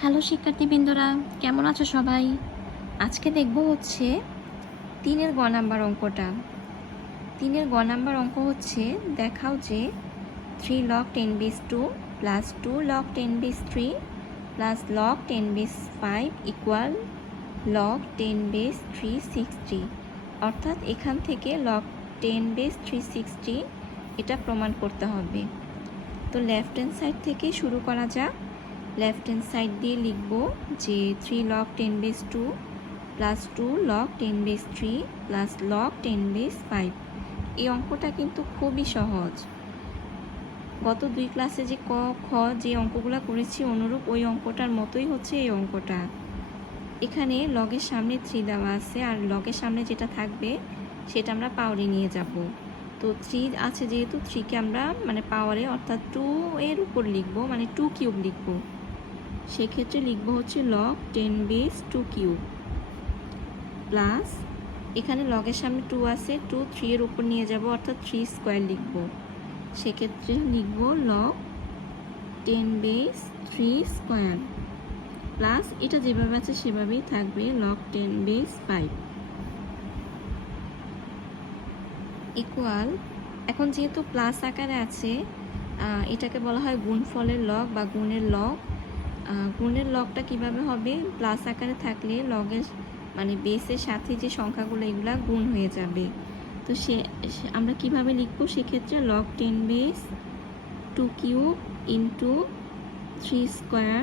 Hello শিক্ষার্থীবৃন্দরা, কেমন আছো সবাই? আজকে দেখব হচ্ছে 3-এর গ নাম্বার অঙ্কটা। 3-এর গ নাম্বার অঙ্ক হচ্ছে, দেখাও যে 3 log 10 base 2 plus 2 log 10 base 3 plus log 10 base 5 equal log 10 base 360। অর্থাৎ এখান থেকে log 10 base 360 এটা প্রমাণ করতে হবে। তো লেফট হ্যান্ড সাইড থেকে শুরু করা যাক। লেফট হ্যান্ড সাইড দিয়ে লিখব যে 3 log 10 base 2 plus 2 log 10 base 3 plus log 10 base 5। এই অঙ্কটা কিন্তু খুবই সহজ। গত 2 ক্লাসে যে ক খ যে অঙ্কগুলো করেছি অনুরূপ ওই অঙ্কটার মতোই হচ্ছে এই অঙ্কটা। এখানে লগের সামনে 3 দেওয়া আছে, আর লগের সামনে যেটা থাকবে সেটা আমরা পাওয়ারে নিয়ে যাব। তো 3 আছে যেহেতু 3কে আমরা পাওয়ারে অর্থাৎ 2 এর উপর লিখব, 2 কিউব লিখব। সেক্ষেত্রে লিখব হচ্ছে log 10 base 2 কিউব প্লাস এখানে লগের সামনে 2 আছে, 2 3 এর উপর নিয়ে যাব অর্থাৎ 3 স্কোয়ার লিখব। সেক্ষেত্রে লিখব log 10 base 3 স্কোয়ার প্লাস এটা যেভাবে আছে সেভাবেই থাকবে log 10 base 5 ইকুয়াল। এখন যেহেতু প্লাস আকারে আছে, এটাকে বলা হয় গুণফলের লগ বা গুণের লগ। গুণের লগটা কিভাবে হবে? প্লাস আকারে থাকলে লগের বেসের সাথে যে সংখ্যাগুলো এগুলা গুণ হয়ে যাবে। তো আমরা কিভাবে লিখবো? সেক্ষেত্রে log 10 base 2 cube into 3 square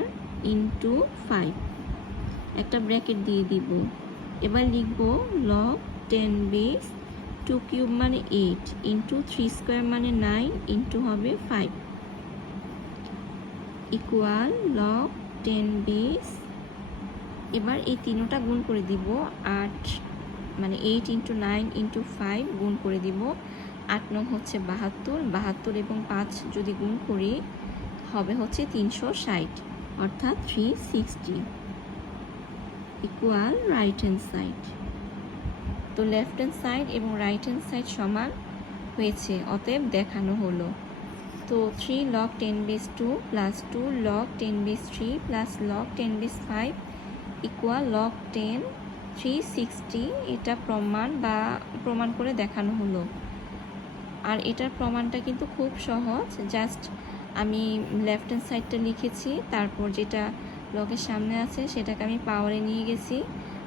into 5 একটা ব্র্যাকেট দিয়ে দিব। এবার লিখব log 10 base 2 cube 8 into 3 square 9 into হবে 5 ইকুয়াল log 10 base। এবার এই তিনটা গুণ করে দিব, 8 8 ইন্টু 9 ইন্টু 5 গুণ করে দিব। 8 নং হচ্ছে 72, 72 এবং 5 যদি গুণ করি হবে হচ্ছে 360 অর্থাৎ 360 ইকুয়াল রাইট হ্যান্ড সাইড। তো লেফট হ্যান্ড সাইড এবং রাইট হ্যান্ড সাইড সমান হয়েছে, অতএব দেখানো হলো। তো 3 log 10 base 2 plus 2 log 10 base 3 plus log 10 base 5 equal log 10 360। এটা প্রমাণ করে দেখানো হলো। আর এটার প্রমাণটা কিন্তু খুব সহজ। জাস্ট আমি লেফট হ্যান্ড সাইডটা লিখেছি, তারপর যেটা লগের সামনে আছে সেটাকে আমি পাওয়ারে নিয়ে গেছি।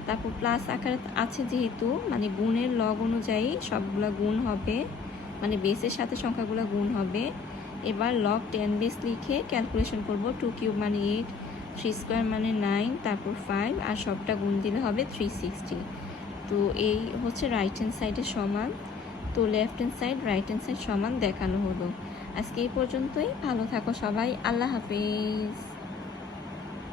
তারপর প্লাস আকারে আছে যেহেতু গুণের লগ অনুযায়ী সবগুলা গুণ হবে, বেসের সাথে সংখ্যাগুলো গুণ হবে। এবার log 10 বেস লিখে ক্যালকুলেশন করব। 2 কিউব 8, 3 স্কোয়ার 9, তারপর 5 আর সবটা গুণ দিলে হবে 360। তো এই হচ্ছে রাইট হ্যান্ড সাইডের সমান। তো left hand side right hand side সমান দেখানো হলো। আজকে এই পর্যন্তই। ভালো থাকো সবাই, আল্লাহ হাফেজ।